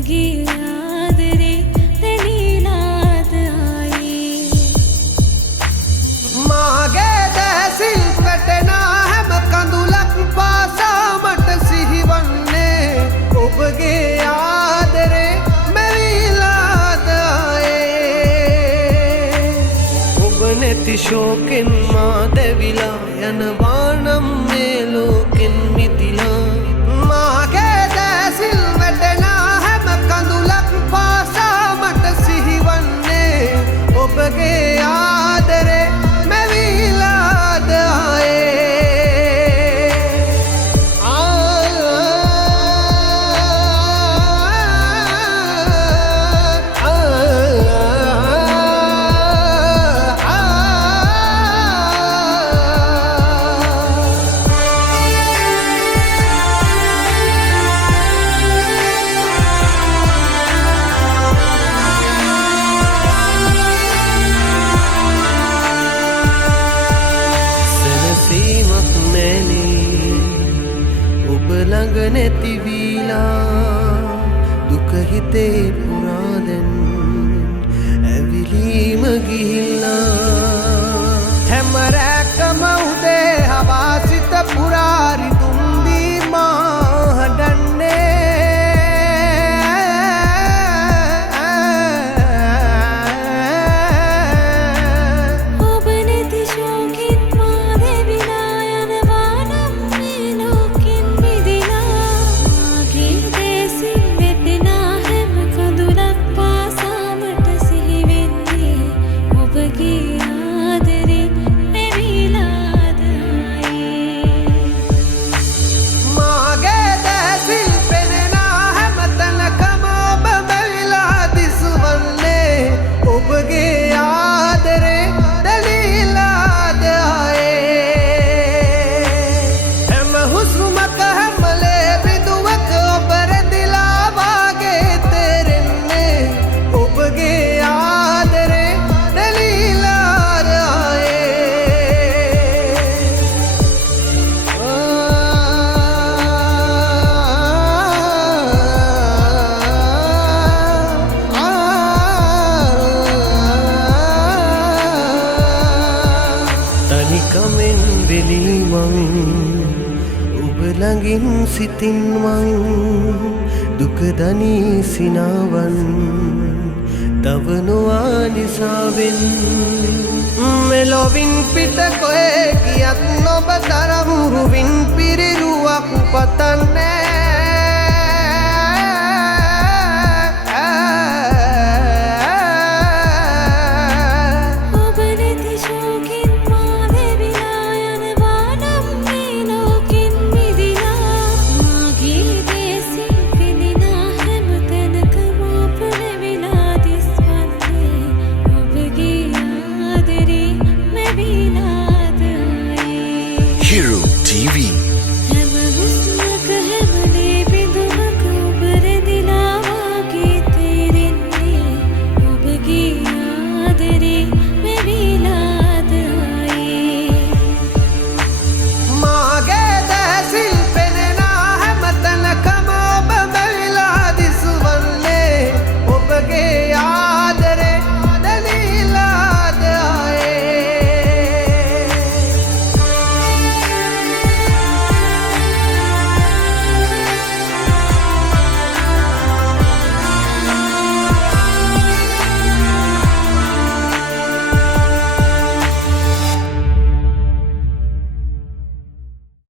ඔබගේ ආදරේ දැනීලාද ආයේ මාගේ දැසිල් වැටෙනා හැම කඳුලක් පාසා මට සිහිවන්නේ ඔබගේ ආදරේ මැවිලාද ආයේ ඔබ නැති ශෝකෙන් මා දැවිලා යනවා නම් මේ ලෝකෙන් මිදිලා මාගේ දැසිල් වැටෙනා හැම කඳුලක් පාසා මට සිහිවන්නේ ඔබගේ ආදරේ මැවිලාද සෙනසීමක් නැනේ ඔබ ළඟ නැති වීලා දුක හිතේ පුරා දැන් ඇවිලීම ගිහිල්ලා හැම රැකම උදේ හවා සිත පුරා රිදුම් දී මා හඬන්නේ ඔබ නැති ශෝකෙන් මා දැවිලා යනවා නම් මේ ලෝකෙන් මිදිලා මාගේ දැසින් වැටෙනා හැම කඳුලක් පාසා මට සිහිවෙන්නේ ඔබගේ ආදරේ මැවිලාද ආයේ මාගේ දැසිල් පෙනෙනා හැම තැනකම ඔබ මැවිලා දිසුවන්නේ ඔබගේ ආදරේ දැනීලාද ආයේ හැම හුස්මක හැම ලේ බිඳුවක ඔබ රැඳිලා වාගේ තේරෙන්නේ ඔබගේ ආදරේ දැනීලාද තනිකමෙන් වෙලීමං ඔබ ළඟින් සිතින් මං දුක දනී සිනාවන් තවනවා නිසාවෙන් මෙලොවින් පිට කොහේ ගියත් නොබ තරම් රුවින් පිරිරුවක් පත